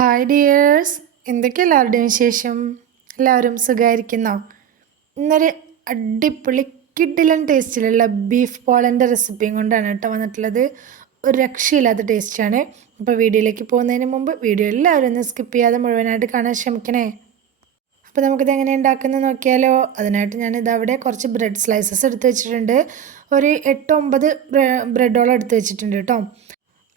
Hi dears, എന്തൊക്കെ എല്ലാവരുടെയും വിശേഷം? എല്ലാവരും സുഖമായിരിക്കുന്നോ? ഇന്നൊരു അടിപൊളി കിഡിലൻ ടേസ്റ്റിലുള്ള ബീഫ് പോളൻ്റെ റെസിപ്പിയും കൊണ്ടാണ് കേട്ടോ വന്നിട്ടുള്ളത്. ഒരു രക്ഷയില്ലാത്ത ടേസ്റ്റാണ്. അപ്പോൾ വീഡിയോയിലേക്ക് പോകുന്നതിന് മുമ്പ് വീഡിയോ എല്ലാവരും ഒന്ന് സ്കിപ്പ് ചെയ്യാതെ മുഴുവനായിട്ട് കാണാൻ ശ്രമിക്കണേ. അപ്പോൾ നമുക്കിത് എങ്ങനെ ഉണ്ടാക്കുന്നത് നോക്കിയാലോ. അതിനായിട്ട് ഞാനിത് അവിടെ കുറച്ച് ബ്രെഡ് സ്ലൈസസ് എടുത്ത് വെച്ചിട്ടുണ്ട്. ഒരു 8-9 ബ്രെഡോളം എടുത്ത് വെച്ചിട്ടുണ്ട് കേട്ടോ.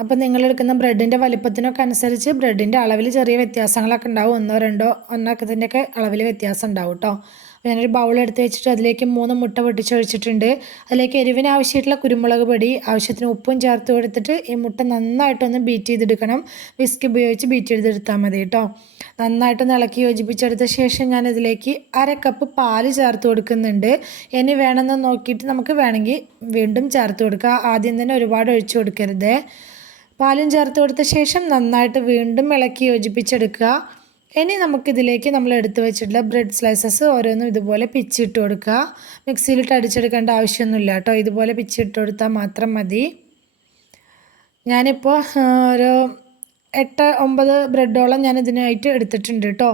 അപ്പോൾ നിങ്ങളെടുക്കുന്ന ബ്രെഡിൻ്റെ വലിപ്പത്തിനൊക്കെ അനുസരിച്ച് ബ്രെഡിൻ്റെ അളവിൽ ചെറിയ വ്യത്യാസങ്ങളൊക്കെ ഉണ്ടാവും. 1-2 അളവിൽ വ്യത്യാസം ഉണ്ടാവും കേട്ടോ. അപ്പോൾ ഞാനൊരു ബൗൾ എടുത്ത് വെച്ചിട്ട് അതിലേക്ക് 3 മുട്ട പൊട്ടിച്ചൊഴിച്ചിട്ടുണ്ട്. അതിലേക്ക് എരിവിന് ആവശ്യമായിട്ടുള്ള കുരുമുളക് പൊടി, ആവശ്യത്തിന് ഉപ്പും ചേർത്ത് കൊടുത്തിട്ട് ഈ മുട്ട നന്നായിട്ടൊന്ന് ബീറ്റ് ചെയ്തെടുക്കണം. വിസ്ക് ഉപയോഗിച്ച് ബീറ്റ് ചെയ്തെടുത്താൽ മതി കേട്ടോ. നന്നായിട്ടൊന്ന് ഇളക്കി യോജിപ്പിച്ചെടുത്ത ശേഷം ഞാനിതിലേക്ക് 1/2 കപ്പ് പാല് ചേർത്ത് കൊടുക്കുന്നുണ്ട്. ഇനി വേണമെന്ന് നോക്കിയിട്ട് നമുക്ക് വേണമെങ്കിൽ വീണ്ടും ചേർത്ത് കൊടുക്കുക. ആദ്യം തന്നെ ഒരുപാട് ഒഴിച്ചു കൊടുക്കരുത്. പാലും ചേർത്ത് കൊടുത്ത ശേഷം നന്നായിട്ട് വീണ്ടും ഇളക്കി യോജിപ്പിച്ചെടുക്കുക. ഇനി നമുക്കിതിലേക്ക് നമ്മൾ എടുത്തു വെച്ചിട്ടുള്ള ബ്രെഡ് സ്ലൈസസ് ഓരോന്നും ഇതുപോലെ പിച്ചിട്ട് കൊടുക്കുക. മിക്സിയിലിട്ട് അടിച്ചെടുക്കേണ്ട ആവശ്യമൊന്നുമില്ല കേട്ടോ. ഇതുപോലെ പിച്ചിട്ട് കൊടുത്താൽ മാത്രം മതി. ഞാനിപ്പോൾ ഒരു 8-9 ബ്രെഡോളം ഞാൻ ഇതിനായിട്ട് എടുത്തിട്ടുണ്ട് കേട്ടോ.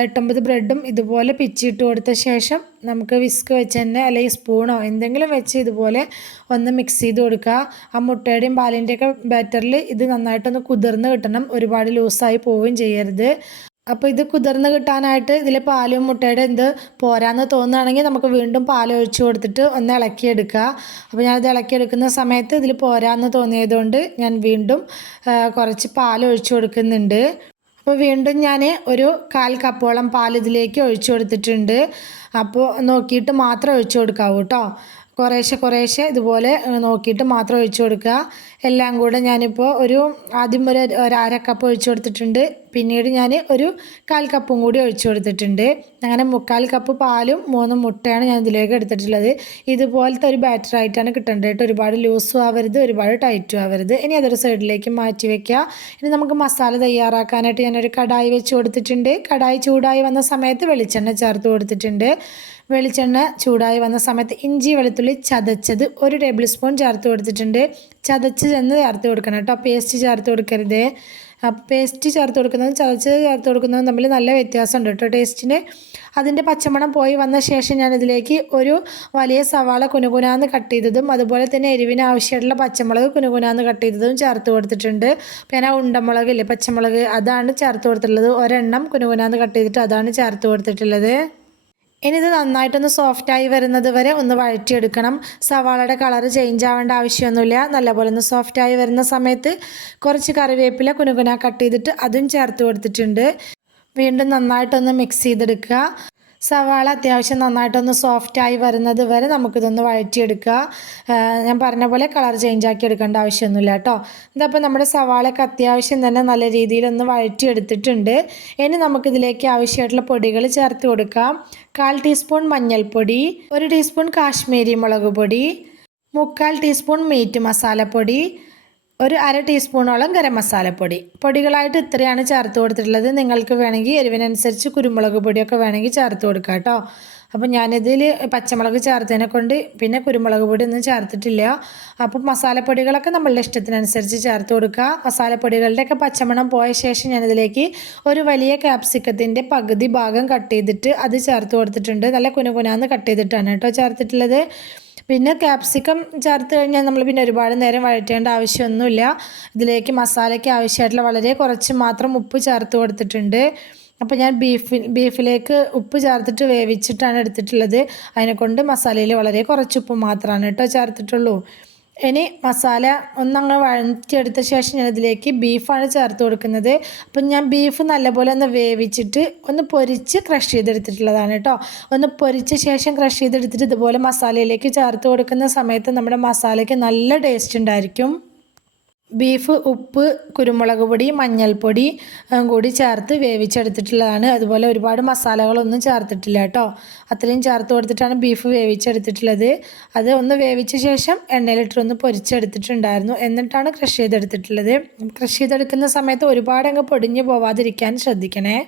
8-9 ബ്രെഡും ഇതുപോലെ പിച്ചിട്ട് കൊടുത്ത ശേഷം നമുക്ക് വിസ്ക് വെച്ച് തന്നെ അല്ലെങ്കിൽ സ്പൂണോ എന്തെങ്കിലും വെച്ച് ഇതുപോലെ ഒന്ന് മിക്സ് ചെയ്ത് കൊടുക്കുക. ആ മുട്ടയുടെയും പാലിൻ്റെയൊക്കെ ബാറ്ററിൽ ഇത് നന്നായിട്ടൊന്ന് കുതിർന്ന് കിട്ടണം. ഒരുപാട് ലൂസായി പോവുകയും ചെയ്യരുത്. അപ്പോൾ ഇത് കുതിർന്ന് കിട്ടാനായിട്ട് ഇതിൽ പാലും മുട്ടയുടെ പോരാന്ന് തോന്നുകയാണെങ്കിൽ നമുക്ക് വീണ്ടും പാൽ ഒഴിച്ച് കൊടുത്തിട്ട് ഒന്ന് ഇളക്കിയെടുക്കുക. അപ്പോൾ ഞാനിത് ഇളക്കിയെടുക്കുന്ന സമയത്ത് ഇതിൽ പോരാന്ന് തോന്നിയതുകൊണ്ട് ഞാൻ വീണ്ടും കുറച്ച് പാൽ ഒഴിച്ച് കൊടുക്കുന്നുണ്ട്. അപ്പോൾ വീണ്ടും ഞാൻ ഒരു 1/4 കപ്പോളം പാൽ ഇതിലേക്ക് ഒഴിച്ച് കൊടുത്തിട്ടുണ്ട്. അപ്പോൾ നോക്കിയിട്ട് മാത്രം ഒഴിച്ച് കൊടുക്കാവൂ കേട്ടോ. കുറേശ്ശെ ഇതുപോലെ നോക്കിയിട്ട് മാത്രം ഒഴിച്ചു കൊടുക്കുക. എല്ലാം കൂടെ ഞാനിപ്പോൾ ആദ്യം ഒരു 1/2 കപ്പ് ഒഴിച്ചു കൊടുത്തിട്ടുണ്ട്. പിന്നീട് ഞാൻ ഒരു 1/4 കപ്പും കൂടി ഒഴിച്ചു കൊടുത്തിട്ടുണ്ട്. അങ്ങനെ 3/4 കപ്പ് പാലും 3 മുട്ടയാണ് ഞാൻ ഇതിലേക്ക് എടുത്തിട്ടുള്ളത്. ഇതുപോലത്തെ ഒരു ബാറ്ററായിട്ടാണ് കിട്ടേണ്ടത് കേട്ടോ. ഒരുപാട് ലൂസും ആവരുത്, ഒരുപാട് ടൈറ്റും ആവരുത്. ഇനി അതൊരു സൈഡിലേക്ക് മാറ്റി വെക്കുക. ഇനി നമുക്ക് മസാല തയ്യാറാക്കാനായിട്ട് ഞാനൊരു കടായി വെച്ച് കൊടുത്തിട്ടുണ്ട്. കടായി ചൂടായി വന്ന സമയത്ത് വെളിച്ചെണ്ണ ചേർത്ത് കൊടുത്തിട്ടുണ്ട്. വെളിച്ചെണ്ണ ചൂടായി വന്ന സമയത്ത് ഇഞ്ചി വെളുത്തുള്ളി ചതച്ചത് 1 ടേബിൾ സ്പൂൺ ചേർത്ത് കൊടുത്തിട്ടുണ്ട്. ചതച്ച് ചേർത്ത് കൊടുക്കണം കേട്ടോ. പേസ്റ്റ് ചേർത്ത് കൊടുക്കരുത്. പേസ്റ്റ് ചേർത്ത് കൊടുക്കുന്നതും ചതച്ചത് ചേർത്ത് കൊടുക്കുന്നതും തമ്മിൽ നല്ല വ്യത്യാസമുണ്ട് കേട്ടോ ടേസ്റ്റിന്. അതിൻ്റെ പച്ചമണം പോയി വന്ന ശേഷം ഞാനിതിലേക്ക് ഒരു വലിയ സവാള കുനുകുനാന്ന് കട്ട് ചെയ്തതും അതുപോലെ തന്നെ എരിവിന് ആവശ്യമായിട്ടുള്ള പച്ചമുളക് കുനുകുനാന്ന് കട്ട് ചെയ്തതും ചേർത്ത് കൊടുത്തിട്ടുണ്ട്. പിന്നെ ആ ഉണ്ടമുളകില്ലേ, പച്ചമുളക്, അതാണ് ചേർത്ത് കൊടുത്തിട്ടുള്ളത്. ഒരെണ്ണം കുനുകുനാന്ന് കട്ട് ചെയ്തിട്ട് അതാണ് ചേർത്ത് കൊടുത്തിട്ടുള്ളത്. ഇനി ഇത് നന്നായിട്ടൊന്ന് സോഫ്റ്റായി വരുന്നത് വരെ ഒന്ന് വഴറ്റിയെടുക്കണം. സവാളയുടെ കളർ ചേഞ്ച് ആവേണ്ട ആവശ്യമൊന്നുമില്ല. നല്ലപോലെ ഒന്ന് സോഫ്റ്റായി വരുന്ന സമയത്ത് കുറച്ച് കറിവേപ്പില കുനുകുന കട്ട് ചെയ്തിട്ട് അതും ചേർത്ത് കൊടുത്തിട്ടുണ്ട്. വീണ്ടും നന്നായിട്ടൊന്ന് മിക്സ് ചെയ്തെടുക്കുക. സവാള അത്യാവശ്യം നന്നായിട്ടൊന്ന് സോഫ്റ്റായി വരുന്നത് വരെ നമുക്കിതൊന്ന് വഴറ്റിയെടുക്കുക. ഞാൻ പറഞ്ഞ പോലെ കളർ ചേഞ്ച് ആക്കി എടുക്കേണ്ട ആവശ്യമൊന്നുമില്ല കേട്ടോ. ഇതപ്പോൾ നമ്മുടെ സവാളയൊക്കെ അത്യാവശ്യം തന്നെ നല്ല രീതിയിലൊന്ന് വഴറ്റിയെടുത്തിട്ടുണ്ട്. ഇനി നമുക്കിതിലേക്ക് ആവശ്യമായിട്ടുള്ള പൊടികൾ ചേർത്ത് കൊടുക്കാം. 1/4 ടീസ്പൂൺ മഞ്ഞൾപ്പൊടി, 1 ടീസ്പൂൺ കാശ്മീരി മുളക് പൊടി, 3/4 ടീസ്പൂൺ മീറ്റ് മസാലപ്പൊടി, ഒരു 1/2 ടീസ്പൂണോളം ഗരം മസാലപ്പൊടി. പൊടികളായിട്ട് ഇത്രയാണ് ചേർത്ത് കൊടുത്തിട്ടുള്ളത്. നിങ്ങൾക്ക് വേണമെങ്കിൽ എരിവിനനുസരിച്ച് കുരുമുളക് പൊടിയൊക്കെ വേണമെങ്കിൽ ചേർത്ത് കൊടുക്കാം കേട്ടോ. അപ്പോൾ ഞാനിതിൽ പച്ചമുളക് ചേർത്തതിനെ കൊണ്ട് പിന്നെ കുരുമുളക് പൊടി ഒന്നും ചേർത്തിട്ടില്ല. അപ്പോൾ മസാലപ്പൊടികളൊക്കെ നമ്മളുടെ ഇഷ്ടത്തിനനുസരിച്ച് ചേർത്ത് കൊടുക്കുക. മസാലപ്പൊടികളുടെയൊക്കെ പച്ചമണം പോയ ശേഷം ഞാനിതിലേക്ക് ഒരു വലിയ ക്യാപ്സിക്കത്തിൻ്റെ പകുതി ഭാഗം കട്ട് ചെയ്തിട്ട് അത് ചേർത്ത് കൊടുത്തിട്ടുണ്ട്. നല്ല കുനുകുനാന്ന് കട്ട് ചെയ്തിട്ടാണ് കേട്ടോ ചേർത്തിട്ടുള്ളത്. പിന്നെ ക്യാപ്സിക്കം ചേർത്ത് കഴിഞ്ഞാൽ നമ്മൾ പിന്നെ ഒരുപാട് നേരം വഴറ്റേണ്ട ആവശ്യമൊന്നുമില്ല. ഇതിലേക്ക് മസാലയ്ക്ക് ആവശ്യമായിട്ടുള്ള വളരെ കുറച്ച് മാത്രം ഉപ്പ് ചേർത്ത് കൊടുത്തിട്ടുണ്ട്. അപ്പോൾ ഞാൻ ബീഫിലേക്ക് ഉപ്പ് ചേർത്തിട്ട് വേവിച്ചിട്ടാണ് എടുത്തിട്ടുള്ളത്. അതിനെക്കൊണ്ട് മസാലയിൽ വളരെ കുറച്ച് ഉപ്പ് മാത്രമാണ് കേട്ടോ ചേർത്തിട്ടുള്ളൂ. ഇനി മസാല ഒന്നങ്ങ് വഴറ്റിയെടുത്ത ശേഷം ഞാനിതിലേക്ക് ബീഫാണ് ചേർത്ത് കൊടുക്കുന്നത്. അപ്പം ഞാൻ ബീഫ് നല്ലപോലെ ഒന്ന് വേവിച്ചിട്ട് ഒന്ന് പൊരിച്ച് ക്രഷ് ചെയ്തെടുത്തിട്ടുള്ളതാണ് കേട്ടോ. ഒന്ന് പൊരിച്ച ശേഷം ക്രഷ് ചെയ്തെടുത്തിട്ട് ഇതുപോലെ മസാലയിലേക്ക് ചേർത്ത് കൊടുക്കുന്ന സമയത്ത് നമ്മുടെ മസാലയ്ക്ക് നല്ല ടേസ്റ്റ് ഉണ്ടായിരിക്കും. ബീഫ് ഉപ്പ്, കുരുമുളക് പൊടി, മഞ്ഞൾപ്പൊടി കൂടി ചേർത്ത് വേവിച്ചെടുത്തിട്ടുള്ളതാണ്. അതുപോലെ ഒരുപാട് മസാലകളൊന്നും ചേർത്തിട്ടില്ല കേട്ടോ. അത്രയും ചേർത്ത് കൊടുത്തിട്ടാണ് ബീഫ് വേവിച്ചെടുത്തിട്ടുള്ളത്. അത് ഒന്ന് വേവിച്ച ശേഷം എണ്ണയിലിട്ടൊന്ന് പൊരിച്ചെടുത്തിട്ടുണ്ടായിരുന്നു. എന്നിട്ടാണ് ക്രഷ് ചെയ്തെടുത്തിട്ടുള്ളത്. ക്രഷ് ചെയ്തെടുക്കുന്ന സമയത്ത് ഒരുപാട് അങ്ങ് പൊടിഞ്ഞു പോവാതിരിക്കാൻ ശ്രദ്ധിക്കണേ.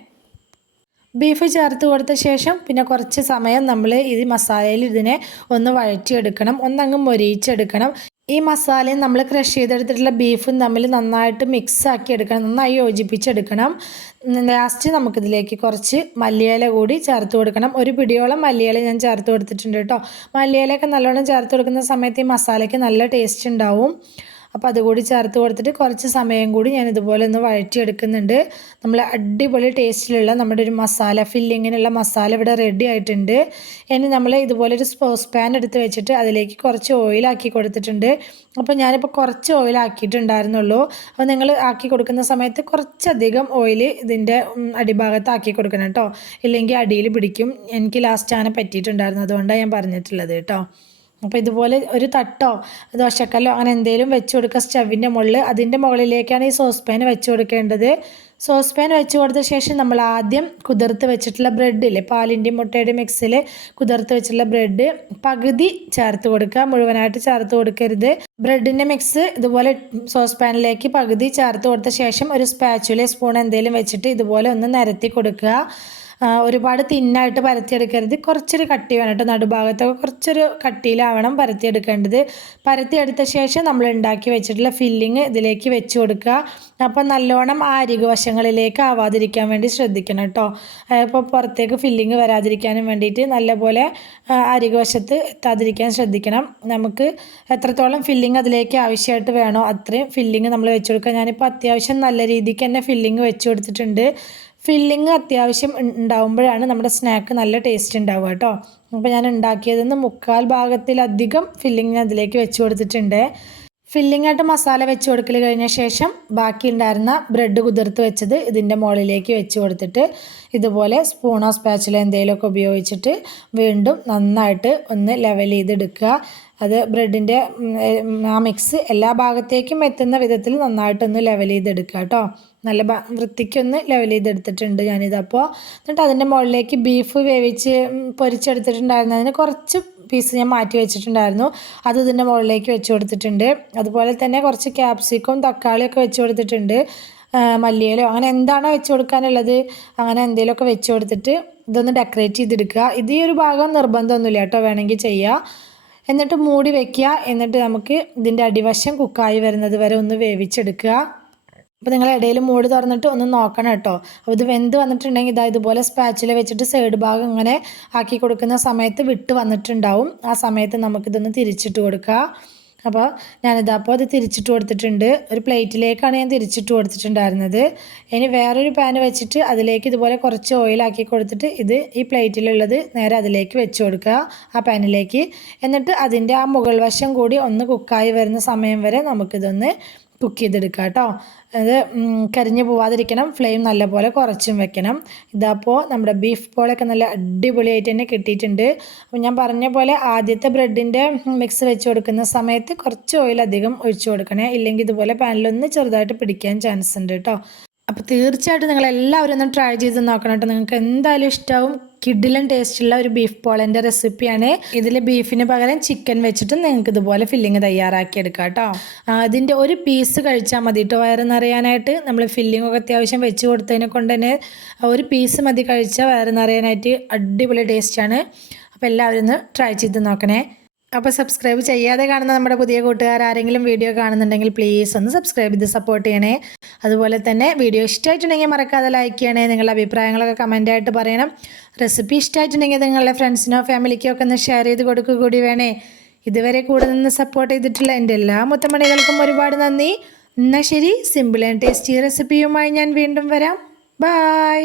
ബീഫ് ചേർത്ത് കൊടുത്ത ശേഷം പിന്നെ കുറച്ച് സമയം നമ്മൾ ഈ മസാലയിൽ ഇതിനെ ഒന്ന് വഴറ്റിയെടുക്കണം. ഒന്നങ്ങ് മൊരിയിച്ചെടുക്കണം. ഈ മസാലയും നമ്മൾ ക്രഷ് ചെയ്തെടുത്തിട്ടുള്ള ബീഫും തമ്മിൽ നന്നായിട്ട് മിക്സ് ആക്കി എടുക്കണം, നന്നായി യോജിപ്പിച്ചെടുക്കണം. ലാസ്റ്റ് നമുക്കിതിലേക്ക് കുറച്ച് മല്ലിയില കൂടി ചേർത്ത് കൊടുക്കണം. ഒരു പിടിയോളം മല്ലിയില ഞാൻ ചേർത്ത് കൊടുത്തിട്ടുണ്ട് കേട്ടോ. മല്ലിയിലയൊക്കെ നല്ലോണം ചേർത്ത് കൊടുക്കുന്ന സമയത്ത് ഈ മസാലയ്ക്ക് നല്ല ടേസ്റ്റ് ഉണ്ടാവും. അപ്പോൾ അതുകൂടി ചേർത്ത് കൊടുത്തിട്ട് കുറച്ച് സമയം കൂടി ഞാൻ ഇതുപോലെ ഒന്ന് വഴറ്റിയെടുക്കുന്നുണ്ട്. നമ്മൾ അടിപൊളി ടേസ്റ്റിലുള്ള നമ്മുടെ ഒരു മസാല ഫില്ലിങ്ങിനുള്ള മസാല ഇവിടെ റെഡി ആയിട്ടുണ്ട്. ഇനി നമ്മൾ ഇതുപോലെ ഒരു സോസ് പാൻ എടുത്ത് വെച്ചിട്ട് അതിലേക്ക് കുറച്ച് ഓയിലാക്കി കൊടുത്തിട്ടുണ്ട്. അപ്പോൾ ഞാനിപ്പോൾ കുറച്ച് ഓയിലാക്കിയിട്ടുണ്ടായിരുന്നുള്ളൂ. അപ്പോൾ നിങ്ങൾ ആക്കി കൊടുക്കുന്ന സമയത്ത് കുറച്ചധികം ഓയിൽ ഇതിൻ്റെ അടിഭാഗത്ത് ആക്കി കൊടുക്കണം കേട്ടോ, ഇല്ലെങ്കിൽ അടിയിൽ പിടിക്കും. എനിക്ക് ലാസ്റ്റ് അങ്ങനെ പറ്റിയിട്ടുണ്ടായിരുന്നു, അതുകൊണ്ടാണ് ഞാൻ പറഞ്ഞിട്ടുള്ളത് കേട്ടോ. അപ്പോൾ ഇതുപോലെ ഒരു തട്ടോ ദോശക്കല്ലോ അങ്ങനെ എന്തെങ്കിലും വെച്ച് കൊടുക്കുക സ്റ്റവിൻ്റെ മുകളിൽ. അതിൻ്റെ മുകളിലേക്കാണ് ഈ സോസ് പാൻ വെച്ച് കൊടുക്കേണ്ടത്. സോസ് പാൻ വെച്ച് കൊടുത്ത ശേഷം നമ്മൾ ആദ്യം കുതിർത്ത് വെച്ചിട്ടുള്ള ബ്രെഡില്ലേ, പാലിൻ്റെയും മുട്ടയുടെയും മിക്സിൽ കുതിർത്ത് വെച്ചിട്ടുള്ള ബ്രെഡ് പകുതി ചേർത്ത് കൊടുക്കുക, മുഴുവനായിട്ട് ചേർത്ത് കൊടുക്കരുത്. ബ്രെഡിൻ്റെ മിക്സ് ഇതുപോലെ സോസ് പാനിലേക്ക് പകുതി ചേർത്ത് കൊടുത്ത ശേഷം ഒരു സ്പാച്ചുല സ്പൂൺ എന്തെങ്കിലും വെച്ചിട്ട് ഇതുപോലെ ഒന്ന് നിരത്തി കൊടുക്കുക. ഒരുപാട് തിന്നായിട്ട് പരത്തിയെടുക്കരുത്, കുറച്ചൊരു കട്ടി വേണം കേട്ടോ. നടുഭാഗത്തൊക്കെ കുറച്ചൊരു കട്ടിയിലാവണം പരത്തിയെടുക്കേണ്ടത്. പരത്തിയെടുത്ത ശേഷം നമ്മൾ ഉണ്ടാക്കി വെച്ചിട്ടുള്ള ഫില്ലിങ് ഇതിലേക്ക് വെച്ച് കൊടുക്കുക. അപ്പം നല്ലോണം ആ അരികുവശങ്ങളിലേക്ക് ആവാതിരിക്കാൻ വേണ്ടി ശ്രദ്ധിക്കണം കേട്ടോ. ഇപ്പോൾ പുറത്തേക്ക് ഫില്ലിങ് വരാതിരിക്കാനും വേണ്ടിയിട്ട് നല്ലപോലെ അരികുവശത്ത് എത്താതിരിക്കാൻ ശ്രദ്ധിക്കണം. നമുക്ക് എത്രത്തോളം ഫില്ലിങ് അതിലേക്ക് ആവശ്യമായിട്ട് വേണോ അത്രയും ഫില്ലിങ് നമ്മൾ വെച്ച് കൊടുക്കുക. ഞാനിപ്പോൾ അത്യാവശ്യം നല്ല രീതിക്ക് തന്നെ ഫില്ലിങ് വെച്ച് കൊടുത്തിട്ടുണ്ട്. ഫില്ലിങ് അത്യാവശ്യം ഉണ്ടാവുമ്പോഴാണ് നമ്മുടെ സ്നാക്ക് നല്ല ടേസ്റ്റ് ഉണ്ടാവുക കേട്ടോ. അപ്പോൾ ഞാൻ ഉണ്ടാക്കിയതെന്ന് 3/4 ഭാഗത്തിലധികം ഫില്ലിങ് അതിലേക്ക് വെച്ച് കൊടുത്തിട്ടുണ്ട്. ഫില്ലിങ്ങായിട്ട് മസാല വെച്ച് കൊടുക്കൽ കഴിഞ്ഞ ശേഷം ബാക്കി ഉണ്ടായിരുന്ന ബ്രെഡ് കുതിർത്ത് വെച്ചത് ഇതിൻ്റെ മുകളിലേക്ക് വെച്ച് കൊടുത്തിട്ട് ഇതുപോലെ സ്പൂണോ സ്പാച്ചിലോ എന്തെങ്കിലുമൊക്കെ ഉപയോഗിച്ചിട്ട് വീണ്ടും നന്നായിട്ട് ഒന്ന് ലെവൽ ചെയ്തെടുക്കുക. അത് ബ്രെഡിൻ്റെ ആ മിക്സ് എല്ലാ ഭാഗത്തേക്കും എത്തുന്ന വിധത്തിൽ നന്നായിട്ടൊന്ന് ലെവൽ ചെയ്തെടുക്കുക കേട്ടോ. നല്ല വൃത്തിക്കൊന്ന് ലെവൽ ചെയ്തെടുത്തിട്ടുണ്ട് ഞാനിതപ്പോൾ. എന്നിട്ട് അതിൻ്റെ മുകളിലേക്ക് ബീഫ് വേവിച്ച് പൊരിച്ചെടുത്തിട്ടുണ്ടായിരുന്നു, അതിന് കുറച്ച് പീസ് ഞാൻ മാറ്റി വെച്ചിട്ടുണ്ടായിരുന്നു, അത് ഇതിൻ്റെ മുകളിലേക്ക് വെച്ച് കൊടുത്തിട്ടുണ്ട്. അതുപോലെ തന്നെ കുറച്ച് ക്യാപ്സിക്കും തക്കാളിയൊക്കെ വെച്ച് കൊടുത്തിട്ടുണ്ട്. മല്ലിയിലോ അങ്ങനെ എന്താണോ വെച്ച് കൊടുക്കാനുള്ളത് അങ്ങനെ എന്തെങ്കിലുമൊക്കെ വെച്ച് കൊടുത്തിട്ട് ഇതൊന്ന് ഡെക്കറേറ്റ് ചെയ്തെടുക്കുക. ഇത് ഈ ഒരു ഭാഗം നിർബന്ധമൊന്നുമില്ല കേട്ടോ, വേണമെങ്കിൽ ചെയ്യുക. എന്നിട്ട് മൂടി വെക്കുക. എന്നിട്ട് നമുക്ക് ഇതിൻ്റെ അടിവശം കുക്കായി വരുന്നത് വരെ ഒന്ന് വേവിച്ചെടുക്കുക. അപ്പോൾ നിങ്ങൾ ഇടയിൽ മൂടി തുറന്നിട്ട് ഒന്ന് നോക്കണം കേട്ടോ. അപ്പോൾ ഇത് വെന്ത് വന്നിട്ടുണ്ടെങ്കിൽ ഇതുപോലെ സ്പാച്ചില വെച്ചിട്ട് സൈഡ് ഭാഗം ഇങ്ങനെ ആക്കി കൊടുക്കുന്ന സമയത്ത് വിട്ട് വന്നിട്ടുണ്ടാവും. ആ സമയത്ത് നമുക്കിതൊന്ന് തിരിച്ചിട്ട് കൊടുക്കുക. അപ്പോൾ ഞാനിതപ്പോൾ അത് തിരിച്ചിട്ട് കൊടുത്തിട്ടുണ്ട്. ഒരു പ്ലേറ്റിലേക്കാണ് ഞാൻ തിരിച്ചിട്ട് കൊടുത്തിട്ടുണ്ടായിരുന്നത്. ഇനി വേറൊരു പാൻ വെച്ചിട്ട് അതിലേക്ക് ഇതുപോലെ കുറച്ച് ഓയിലാക്കി കൊടുത്തിട്ട് ഇത് ഈ പ്ലേറ്റിലുള്ളത് നേരെ അതിലേക്ക് വെച്ച് കൊടുക്കുക, ആ പാനിലേക്ക്. എന്നിട്ട് അതിൻ്റെ ആ മുകൾ വശം കൂടി ഒന്ന് കുക്കായി വരുന്ന സമയം വരെ നമുക്കിതൊന്ന് കുക്ക് ചെയ്തെടുക്കുക കേട്ടോ. അത് കരിഞ്ഞു പോവാതിരിക്കണം, ഫ്ലെയിം നല്ലപോലെ കുറച്ചും വെക്കണം. ഇതപ്പോൾ നമ്മുടെ ബീഫ് പോളൊക്കെ നല്ല അടിപൊളിയായിട്ട് തന്നെ കിട്ടിയിട്ടുണ്ട്. അപ്പോൾ ഞാൻ പറഞ്ഞ പോലെ ആദ്യത്തെ ബ്രെഡിൻ്റെ മിക്സ് വെച്ച് കൊടുക്കുന്ന സമയത്ത് കുറച്ച് ഓയിൽ അധികം ഒഴിച്ചു കൊടുക്കണേ, ഇല്ലെങ്കിൽ ഇതുപോലെ പാനിലൊന്ന് ചെറുതായിട്ട് പിടിക്കാൻ ചാൻസ് ഉണ്ട് കേട്ടോ. അപ്പോൾ തീർച്ചയായിട്ടും നിങ്ങളെല്ലാവരും ഒന്ന് ട്രൈ ചെയ്ത് നോക്കണം കേട്ടോ. നിങ്ങൾക്ക് എന്തായാലും ഇഷ്ടമാവും. കിഡിലൻ ടേസ്റ്റുള്ള ഒരു ബീഫ് പോളൻ്റെ റെസിപ്പിയാണ്. ഇതിൽ ബീഫിന് പകരം ചിക്കൻ വെച്ചിട്ട് നിങ്ങൾക്ക് ഇതുപോലെ ഫില്ലിങ് തയ്യാറാക്കി എടുക്കാം കേട്ടോ. ഇതിൻ്റെ ഒരു പീസ് കഴിച്ചാൽ മതി കേട്ടോ വയറ് നിറയാനായിട്ട്. നമ്മൾ ഫില്ലിങ്ങൊക്കെ അത്യാവശ്യം വെച്ച് കൊടുത്തതിനെ കൊണ്ട് തന്നെ ഒരു പീസ് മതി കഴിച്ചാൽ വയറ് നിറയാനായിട്ട്. അടിപൊളി ടേസ്റ്റാണ്. അപ്പോൾ എല്ലാവരും ഒന്ന് ട്രൈ ചെയ്ത് നോക്കണേ. അപ്പോൾ സബ്സ്ക്രൈബ് ചെയ്യാതെ കാണുന്ന നമ്മുടെ പുതിയ കൂട്ടുകാർ ആരെങ്കിലും വീഡിയോ കാണുന്നുണ്ടെങ്കിൽ പ്ലീസ് ഒന്ന് സബ്സ്ക്രൈബ് ചെയ്ത് സപ്പോർട്ട് ചെയ്യണേ. അതുപോലെ തന്നെ വീഡിയോ ഇഷ്ടമായിട്ടുണ്ടെങ്കിൽ മറക്കാതെ ലൈക്ക് ചെയ്യണേ. നിങ്ങളുടെ അഭിപ്രായങ്ങളൊക്കെ കമൻറ്റായിട്ട് പറയണം. റെസിപ്പി ഇഷ്ടമായിട്ടുണ്ടെങ്കിൽ നിങ്ങളുടെ ഫ്രണ്ട്സിനോ ഫാമിലിക്കോ ഒക്കെ ഒന്ന് ഷെയർ ചെയ്ത് കൊടുക്കുക കൂടി വേണേ. ഇതുവരെ കൂടെ നിന്ന് സപ്പോർട്ട് ചെയ്തിട്ടുള്ള എൻ്റെ എല്ലാ മുത്തമണികൾക്കും ഒരുപാട് നന്ദി. എന്നാൽ ശരി, സിമ്പിൾ ആൻഡ് ടേസ്റ്റി റെസിപ്പിയുമായി ഞാൻ വീണ്ടും വരാം. ബൈ.